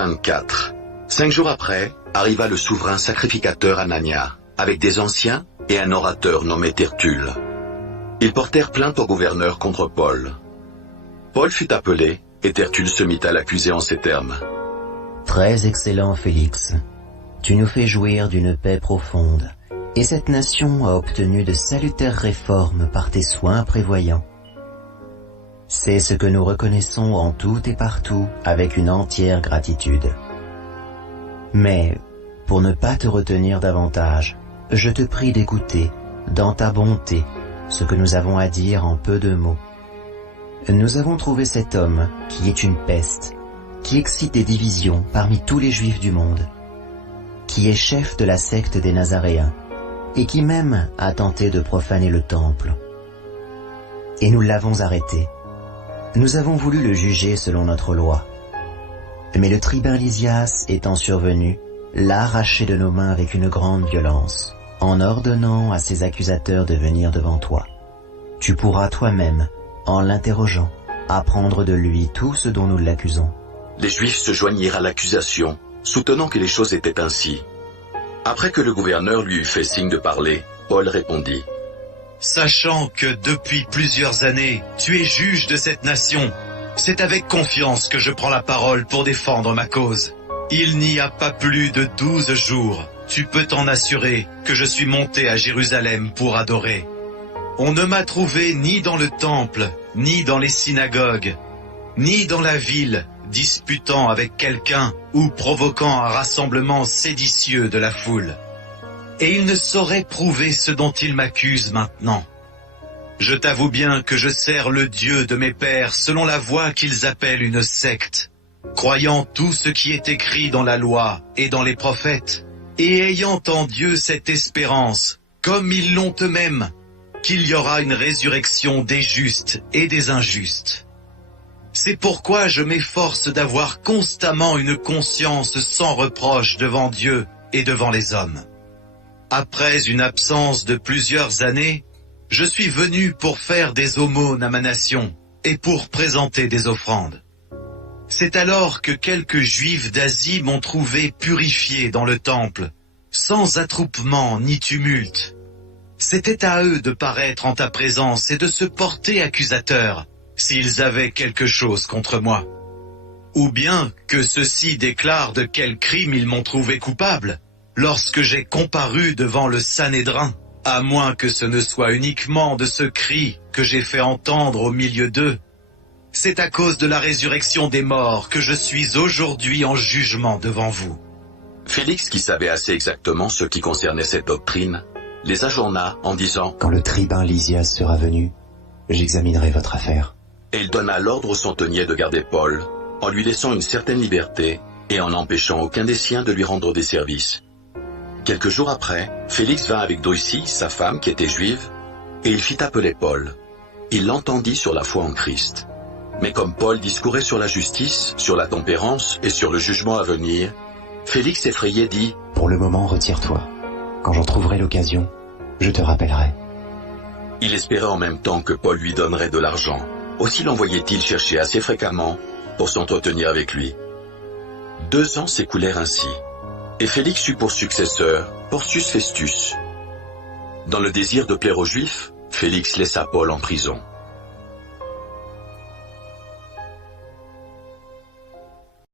24. 5 jours après, arriva le souverain sacrificateur Anania, avec des anciens et un orateur nommé Tertulle. Ils portèrent plainte au gouverneur contre Paul. Paul fut appelé, et Tertulle se mit à l'accuser en ces termes. Très excellent Félix, tu nous fais jouir d'une paix profonde, et cette nation a obtenu de salutaires réformes par tes soins prévoyants. C'est ce que nous reconnaissons en tout et partout avec une entière gratitude. Mais, pour ne pas te retenir davantage, je te prie d'écouter, dans ta bonté, ce que nous avons à dire en peu de mots. Nous avons trouvé cet homme qui est une peste, qui excite des divisions parmi tous les Juifs du monde, qui est chef de la secte des Nazaréens, et qui même a tenté de profaner le temple. Et nous l'avons arrêté. Nous avons voulu le juger selon notre loi. Mais le tribun Lysias étant survenu, l'a arraché de nos mains avec une grande violence, en ordonnant à ses accusateurs de venir devant toi. Tu pourras toi-même, en l'interrogeant, apprendre de lui tout ce dont nous l'accusons. Les Juifs se joignirent à l'accusation, soutenant que les choses étaient ainsi. Après que le gouverneur lui eut fait signe de parler, Paul répondit. Sachant que depuis plusieurs années, tu es juge de cette nation, c'est avec confiance que je prends la parole pour défendre ma cause. Il n'y a pas plus de 12 jours, tu peux t'en assurer que je suis monté à Jérusalem pour adorer. On ne m'a trouvé ni dans le temple, ni dans les synagogues, ni dans la ville, disputant avec quelqu'un ou provoquant un rassemblement séditieux de la foule. Et il ne saurait prouver ce dont il m'accuse maintenant. Je t'avoue bien que je sers le Dieu de mes pères selon la voie qu'ils appellent une secte, croyant tout ce qui est écrit dans la loi et dans les prophètes, et ayant en Dieu cette espérance, comme ils l'ont eux-mêmes, qu'il y aura une résurrection des justes et des injustes. C'est pourquoi je m'efforce d'avoir constamment une conscience sans reproche devant Dieu et devant les hommes. Après une absence de plusieurs années, je suis venu pour faire des aumônes à ma nation et pour présenter des offrandes. C'est alors que quelques Juifs d'Asie m'ont trouvé purifié dans le temple, sans attroupement ni tumulte. C'était à eux de paraître en ta présence et de se porter accusateurs, s'ils avaient quelque chose contre moi. Ou bien que ceux-ci déclarent de quel crime ils m'ont trouvé coupable, lorsque j'ai comparu devant le Sanhédrin, à moins que ce ne soit uniquement de ce cri que j'ai fait entendre au milieu d'eux. C'est à cause de la résurrection des morts que je suis aujourd'hui en jugement devant vous. Félix, qui savait assez exactement ce qui concernait cette doctrine, les ajourna en disant « Quand le tribun Lysias sera venu, j'examinerai votre affaire. » Et il donna l'ordre au centenier de garder Paul, en lui laissant une certaine liberté et en n'empêchant aucun des siens de lui rendre des services. Quelques jours après, Félix vint avec Drusis, sa femme qui était juive, et il fit appeler Paul. Il l'entendit sur la foi en Christ. Mais comme Paul discourait sur la justice, sur la tempérance et sur le jugement à venir, Félix effrayé dit « Pour le moment, retire-toi. Quand j'en trouverai l'occasion, je te rappellerai. » Il espérait en même temps que Paul lui donnerait de l'argent. Aussi l'envoyait-il chercher assez fréquemment pour s'entretenir avec lui. 2 ans s'écoulèrent ainsi, et Félix eut pour successeur Porcius Festus. Dans le désir de plaire aux Juifs, Félix laissa Paul en prison.